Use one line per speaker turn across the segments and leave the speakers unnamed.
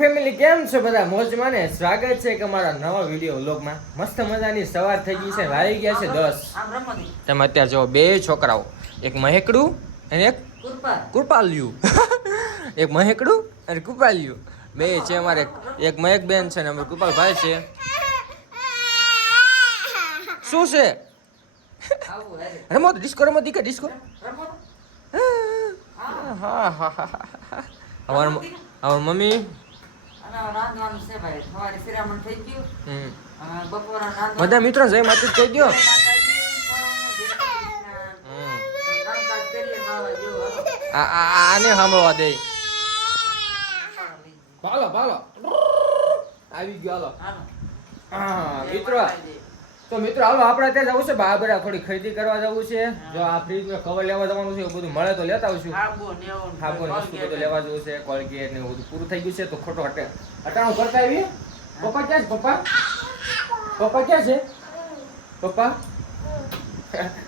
Family કેમ છો બધા? મોજમાં ને સ્વાગત છે કે અમારા નવા વીડિયો વ્લોગમાં મસ્ત મજાની સવાર થઈ ગઈ છે વાગી ગયા છે દસ. તમે અત્યારે જો બે છોકરાઓ. એક મહેકડું અને એક
કૃપા
કૃપાલ્યું એક મહેકડું અને કૃપાલ્યું બે છે અમારે. એક મહેક બેન છે ને અમે કૃપાલભાઈ છે. શું છે? રમો ડિસ્કો રમો દીકા ડિસ્કો હા હા હા હા અમાર અમાર મમ્મી બધા મિત્રો જય માતા કહી દો આને સાંભળવા દે. ભાલો ભાલો. આવી ગયો હાલો. મિત્રો. તો મિત્રો હાલો આપણે ત્યાં જવું છે બાબર થોડી ખરીદી કરવા જવું છે. જો આ ફ્રીજનું કવર લેવા જવાનું છે એવું બધું મળે તો લેતા આવશું.
આબુ ને
વસ્તુ બધું લેવા જવું છે કોલગેટ ને એવું બધું પૂરું થઈ ગયું છે તો ખોટો હટે. અટાણું કરતા આવી. પપ્પા ક્યાં છે પપ્પા? પપ્પા ક્યાં છે? પપ્પા?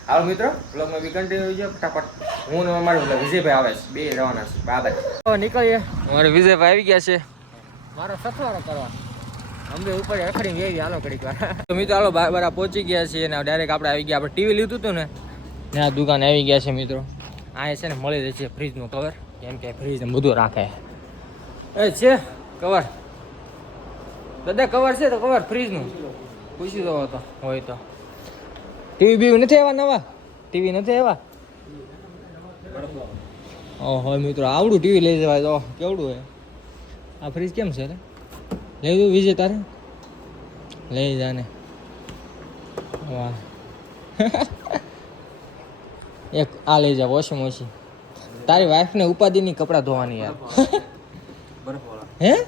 હાલો મિત્રો બ્લોગમાં બી કન્ટિન્યુ છે ફટાફટ. હું ને અમારું વિજયભાઈ આવે છે બે રવાના છે બાબર તો નીકળીએ. અમારે વિજયભાઈ આવી ગયા છે. મારો સથવારો કરવા. અમને ઉપર રખડી વેવી હાલો ઘડીક વાર. તો મિત્રો, હાલો બરા પહોંચી ગયા છીએ ને ડાયરેક્ટ આપણે આવી ગયા. આપણે ટીવી લીધું હતું ને? ને આ દુકાન આવી ગયા છે મિત્રો. આ છે ને મળી રહે છે ફ્રીજનું કવર કેમ કે ફ્રીજ બધું રાખે. એ છે કવર દાદા કવર છે તો કવર ફ્રીજનું પૂછી દો તો, હોય તો. ટીવી બીવી નથી આવ્યા નવા? ટીવી નથી આવ્યા? ઓહો, મિત્રો, આવડું ટીવી લઈ જવાય તો. કેવડું હે આ ફ્રીજ કેમ છે રે? લઈ દઉં વિજય તારે? લઈ જાને. વાહ. એક આ લઈ જા વોશિંગ મશીન. તારી વાઈફને ઉપાધિની કપડાં ધોવાની યાર. હે?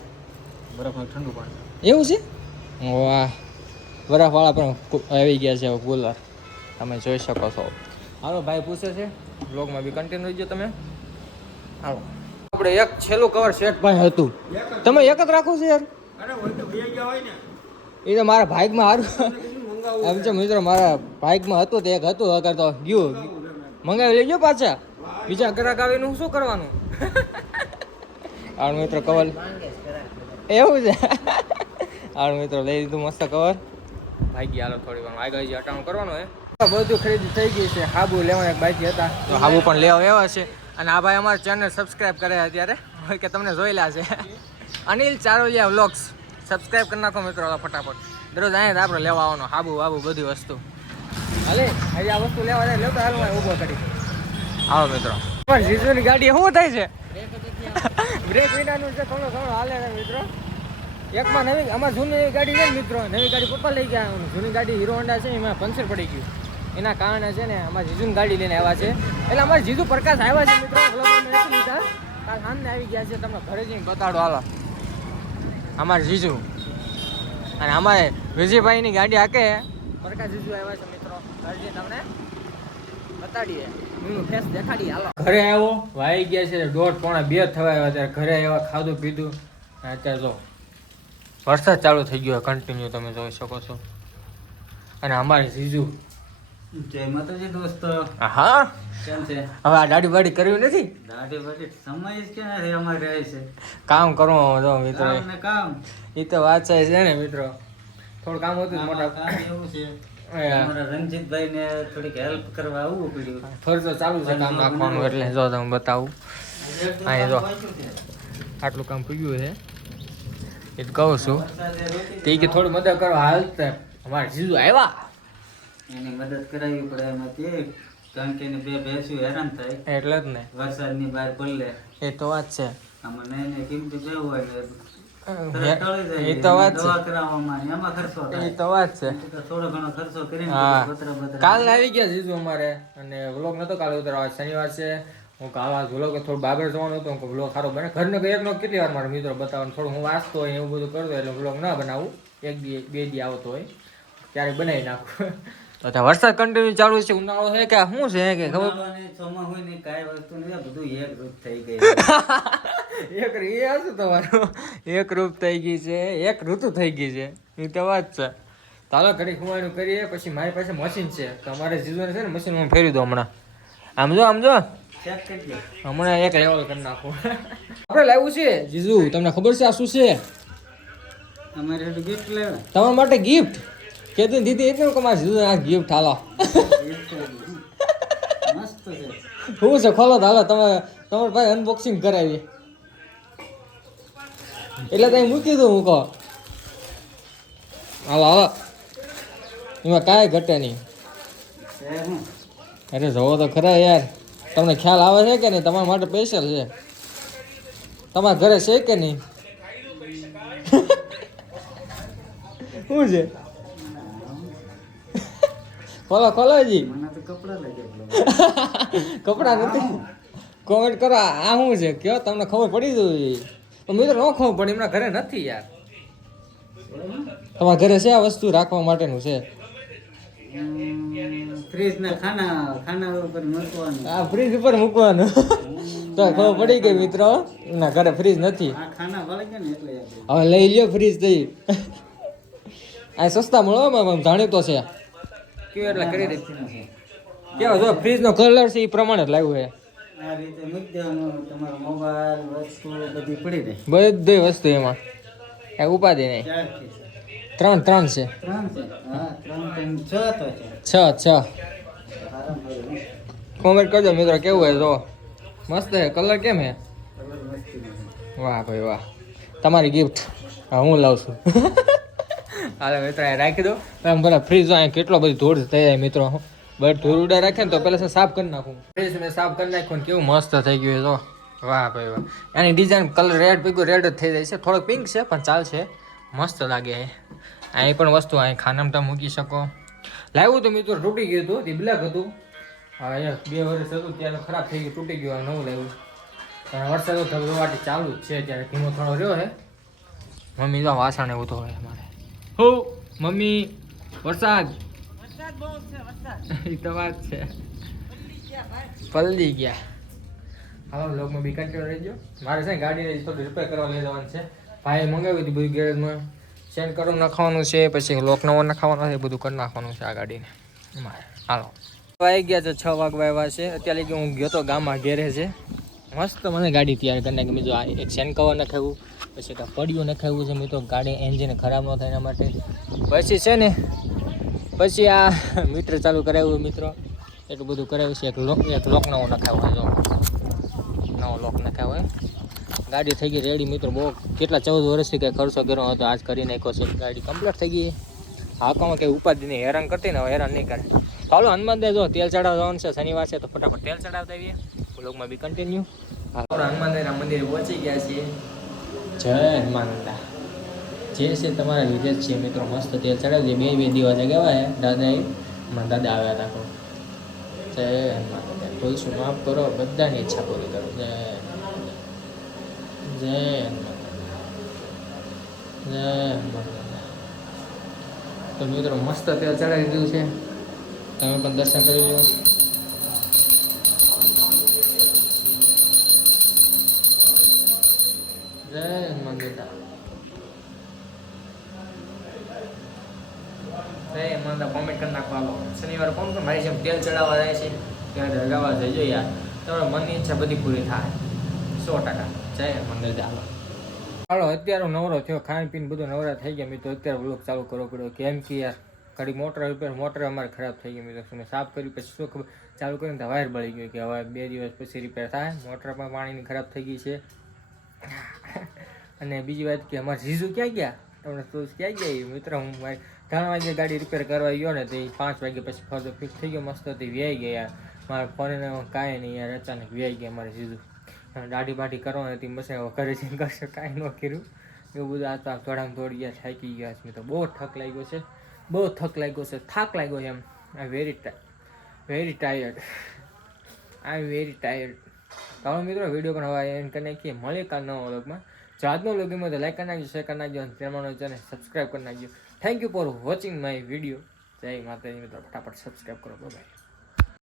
બરફનું ઠંડુ પાણી.
એવું છે? વાહ. બરફવાળા પણ આવી ગયા છે કુલર તમે જોઈ શકો છો. હાલો ભાઈ પૂછે છે. બ્લોગમાં બી કન્ટિન્યુ રહીજો તમે. હાલો. આપણે એક છેલ્લું કવર શેઠ ભાઈ હતું. તમે એક જ રાખો છો યાર? એ તો મારા ભાઈકમાં હારું. એમ છે? મિત્રો મારા ભાઈકમાં હતું તો એક હતું અગર તો ગયું. મંગાવી લેજો પાછા. બીજા ગ્રાહક આવીને શું કરવાનું? હાલ મિત્રો કવર એવું છે? હાલ મિત્રો લઈ લીધું મસ્ત કવર ભાગી હાલો થોડી વાર. આગળ જે હટાણું કરવાનું હે. બધું ખરીદી થઈ ગઈ છે. હાબુ લેવાના એક બાકી હતા. તો હાબુ પણ લેવા એવા છે. અને આ ભાઈ અમારા ચેનલ સબસ્ક્રાઇબ કરે અત્યારે. કે તમને જોયેલા છે. અનિલ ચારોલિયા વ્લોગ્સ સબસ્ક્રાઇબ કરી નાખો મિત્રો ફટાફટ. દરરોજ અહીંયા આપણે લેવા આવવાનો હાબુ હાબુ બધી વસ્તુ. હાલે, આજે આ વસ્તુ લેવા જાય, લેવતા હાલ ઊભો કરી. આવો મિત્રો. પણ જીજુની ગાડી શું થાય છે? બ્રેક વિનાનું છે, થોડો થોડો હાલે છે મિત્રો. એકમાં નવી અમારી જૂની ગાડી છે ને મિત્રો, નવી ગાડી પપ્પા લઈ ગયા જૂની ગાડી હીરો હોન્ડા છે એમાં પંચર પડી ગયું. એના કારણે છે ને અમારા જીજુની ગાડી લઈને આવ્યા છે. એટલે અમારે જીજુ પ્રકાશ આવ્યા છે મિત્રો સામને આવી ગયા છે, તમને ઘરે જઈને બતાડો, હાલો. અમારે જીજુ. અને અમારે વિજયભાઈની ગાડી હાકે. પ્રકાશ જીજુ આવ્યા છે મિત્રો. ઘરે તમને બતાડીએ. ફેસ દેખાડીએ હાલો. ઘરે આવ્યો વાઈ ગયા છે દોઢ પોણા બે થવા આવ્યા ત્યારે ઘરે આવ્યા ખાધું પીધું. અને અત્યારે જો વરસાદ ચાલુ થઈ ગયો કન્ટિન્યુ તમે જોઈ શકો છો. અને અમારે જીજુ
જય માતાજી દોસ્તો.
હા.
કેમ છે?
હવે આ દાઢી બાડી કરવી નથી?
દાઢી બાડી સમય જ ક્યાં અમારે રહે છે.
કામ કરો જો મિત્રો.
કામ ને કામ.
એ તો વાત છે ને મિત્રો. થોડું કામ હતું મોટા
કામ એવું છે. રણજીતભાઈ ને થોડીક હેલ્પ કરવા આવવું પડ્યું.
તો ચાલુ છે કામ નાખવાનું એટલે જો તમે બતાવું. અહીં જો. આટલું કામ પૂગ્યું છે. એ કહું છું. તે કે થોડી મદદ કરો. હાલ અમારે જીજુ આવ્યા.
એની મદદ કરાવવી પડે એમાં કારણ કે એને બે ભેંસું હેરાન થાય.
એટલે જ ને.
વરસાદની બહાર પલ્લે
એ તો વાત છે.
આમાં નહીં ને કિંમતી જેવું હોય ને
એ તો વાત છે.
થોડો ઘણો ખર્ચો કરીને
કાલ આવી ગયા જીજુ અમારે અને વ્લોગ નતો કાલે ઉતરવા. શનિવાર છે. હું કાલ આ કે થોડું બાબર જવાનું હતું. સારો બને. ઘરનો એક નો કેટલી વાર મારા મિત્રો બતાવવાનું? થોડું હું વાંચતો હોય એવું બધું કરતો એટલે વ્લોગ ના બનાવું. એક બે બે દી આવતો હોય. ત્યારે બનાવી નાખું. ત્યાં વરસાદ કન્ટિન્યુ ચાલુ છે ઉનાળો છે કે શું છે કે ખબર?
ઉનાળાની ચોમા હોય ને કાંઈ વસ્તુ નહીં બધું એક રૂપ થઈ ગઈ
એક એ હશે તમારું. એક રૂપ થઈ ગઈ છે એક ઋતુ થઈ ગઈ છે. એ તો વાત છે. ચાલો ઘડી ખુવાનું કરીએ પછી મારી પાસે મશીન છે. તમારે જીજુને છે ને મશીન હું ફેરી દઉં હમણાં. આમ જો આમ જો. હમણાં એક લેવલ કરી નાખો. આપણે લાવ્યું છે જીજુ તમને ખબર છે આ શું છે?
અમારે ગિફ્ટ લેવા.
તમારા માટે ગિફ્ટ કેતી દીદી, એટલું કે મારા જીજુ આ ગિફ્ટ હાલો. શું છે, ખોલો હાલો, તમે તમારા ભાઈ અનબોક્સિંગ કરાવી. એટલે ત્યાં મૂકી દઉં હું કહો. હાલો હાલો. એમાં કાંઈ ઘટે નહીં. અરે જોવો તો ખરા યાર. તમને ખ્યાલ આવે છે કે નહીં? તમારા માટે સ્પેશિયલ છે. તમારા ઘરે છે કે નહીં? શું છે? ખોલો ખોલો
જી કપડા
નથી. કોમેન્ટ કરો આ શું છે? કયો? તમને ખબર પડી જવી મિત્રો ન ખબર પડી એમના ઘરે નથી યાર. તમારા ઘરે છે આ વસ્તુ રાખવા માટેનું છે?
ફ્રીજ ના ઉપર મૂકવાનું.
આ ફ્રીજ ઉપર મૂકવાનું. તો ખબર પડી ગઈ મિત્રો એમના ઘરે ફ્રીજ નથી.
ને
હવે લઈ લ્યો ફ્રીજ થઈ આ સસ્તા મળો આમ જાણીતો છે. કેવું એટલે કરી દે. કેવો જો ફ્રીજ નો કલર છે એ પ્રમાણે જ લાવ્યું છે.
આ રીતે મૂકી દેવાનું તમારો મોબાઈલ વસ્તુ બધી પડી રહે.
બધી વસ્તુ એમાં. કઈ ઉપાધિ નહીં. ત્રણ ત્રણ છે.
છે? છ
કોમેન્ટ કરજો મિત્રો કેવું હોય જો? મસ્ત છે કલર કેમ હે વાહ ભાઈ વાહ. તમારી ગિફ્ટ હા હું લાવું છું. હાલો મિત્રો રાખી દો. આમ બરા ફ્રીજ અહીં કેટલો બધી ધૂળ થઈ જાય મિત્રો. બટ ધૂળ ઉડા રાખે ને તો પહેલાં સાફ કરી નાખું. ફ્રીજ મેં સાફ કરી નાખ્યું ને કેવું મસ્ત થઈ ગયું છે તો વાહ ભાઈ વાહ. એની ડિઝાઇન કલર રેડ ભેગું રેડ જ થઈ જાય છે. થોડોક પિંક છે પણ ચાલશે. મસ્ત લાગે અહીં પણ વસ્તુ અહીં ખાનામાં તમે મૂકી શકો. લાવ્યું તો મિત્રો તૂટી ગયું હતું. તે બ્લેક હતું. હા અહીંયા બે વર્ષ હતું ત્યારે ખરાબ થઈ ગયું તૂટી ગયું આ નવું લાવ્યું. પણ વરસાદ ધબધબાટી ચાલુ જ છે ત્યારે ધીમો થોડો રહ્યો છે. મમ્મી તો વાસણ એવું તો હોય અમારે. હો મમ્મી વરસાદ. એ તો વાત છે. પલ્લી ગયા હાલો લોકમાં બી કન્ટિન્યુ રહેજો. મારે છે ને ગાડીને થોડી રિપેર કરવા લઈ જવાનું છે. ભાઈ મંગાવી હતી બધું ગેરેજમાં ચેન્જ કરવા નાખવાનું છે પછી લોક નવો નાખવાનો છે બધું કરી નાખવાનું છે આ ગાડીને. મારે હાલો. આવી ગયા છે છ વાગવા આવ્યા છે. અત્યારે હું ગયો તો ગામમાં ઘેરે છે. મસ્ત મને ગાડી તૈયાર કરી નાખી. મેં આ એક સેન કવર નખાવ્યું, પછી તો પડ્યું નખાવ્યું છે. મેં તો ગાડી એન્જિન ખરાબ ન થાય એના માટે. પછી છે ને, પછી આ મીટર ચાલુ કરાવ્યું મિત્રો. એટલું બધું કરાવ્યું છે. એક લોક એક લોક નવો નખાવ્યો જો. નવો લોક નખાવ્યો ગાડી થઈ ગઈ રેડી મિત્રો. બહુ કેટલા ચૌદ વર્ષથી કંઈ ખર્ચો કર્યો હતો આજ કરી નાખ્યો છે. ગાડી કમ્પ્લીટ થઈ ગઈ. હાકવામાં કંઈ નહીં હેરાન કરતી ને હેરાન નહીં કરે. ચાલો હનુમાન દે જો તેલ ચડાવવાનું છે. શનિવાર છે તો ફટાફટ તેલ ચડાવતા આવીએ. બ્લોગમાં બી કન્ટિન્યુ હનુમાન દાદા મંદિરે પહોંચી ગયા છીએ. જય હનુમાન દાદા જે છે તમારા લીધે જ છે મિત્રો મસ્ત તેલ ચડાવી દે. બે બે દિવસ ગવાય દાદા એ મારા દાદા આવ્યા હતા જય હનુમાન દાદા ભૂલ શું માફ કરો બધાની ઈચ્છા પૂરી કરો. જય જય હનુમાન જય હનુમાન તો મિત્રો મસ્ત તેલ ચડાવી દીધું છે. તમે પણ દર્શન કરી લો દાદા જય હનુમાન કોમેન્ટ કરી નાખવા આવો કોણ પણ મારી જેમ તેલ ચડાવવા જાય છે ત્યારે લગાવવા જજો યાર. તમારા મનની ઈચ્છા બધી પૂરી થાય. સો ટકા. જય મંદિર ચાલો હાલો અત્યારે નવરો થયો. ખાણ પીને બધું નવરા થઈ ગયા. તો અત્યારે બ્લોગ ચાલુ કરવો પડ્યો. કેમ કે યાર, ઘડી મોટર રિપેર મોટર અમારે ખરાબ થઈ ગઈ મેં તો મેં સાફ કર્યું. પછી શું ખબર? ચાલુ કરીને તો વાયર બળી ગયો કે હવે બે દિવસ પછી રિપેર થાય. મોટર પણ પાણીની ખરાબ થઈ ગઈ છે. અને બીજી વાત કે અમારા જીજુ ક્યાં ગયા? તમને તો ક્યાં ગયા એ મિત્ર, હું મારી ત્રણ વાગે ગાડી રિપેર કરવા ગયો ને તો એ પાંચ વાગે પછી ફરતો ફિક્સ થઈ ગયો મસ્ત હતી વ્યાઈ ગયા. મારા ફોને કાંઈ નહીં યાર, અચાનક વ્યાઈ ગયા મારા જીજુ. દાઢી બાઢી કરવાની હતી હવે ઘરે જઈને કરશે કાંઈ ન કર્યું. એવું બધું આ તો આ થોડામાં દોડી ગયા, થાકી ગયા છે તો બહુ થક લાગ્યો છે. બહુ થક લાગ્યો છે. થાક લાગ્યો છે એમ. I very very tired I am very tired તમારો મિત્રો વીડિયો પણ હવે એન્ડ કરી નાખીએ. મળીએ કાલ નવા વ્લોગમાં. જો આજનો વ્લોગ ગમ્યો તો લાઈક કરી નાખજો શેર કરી નાખજો, અને પ્રેમાનો ચેનલ સબસ્ક્રાઈબ કરી નાખજો. Thank you for watching my video જય માતાજી મિત્રો, ફટાફટ સબસ્ક્રાઈબ કરો. બાય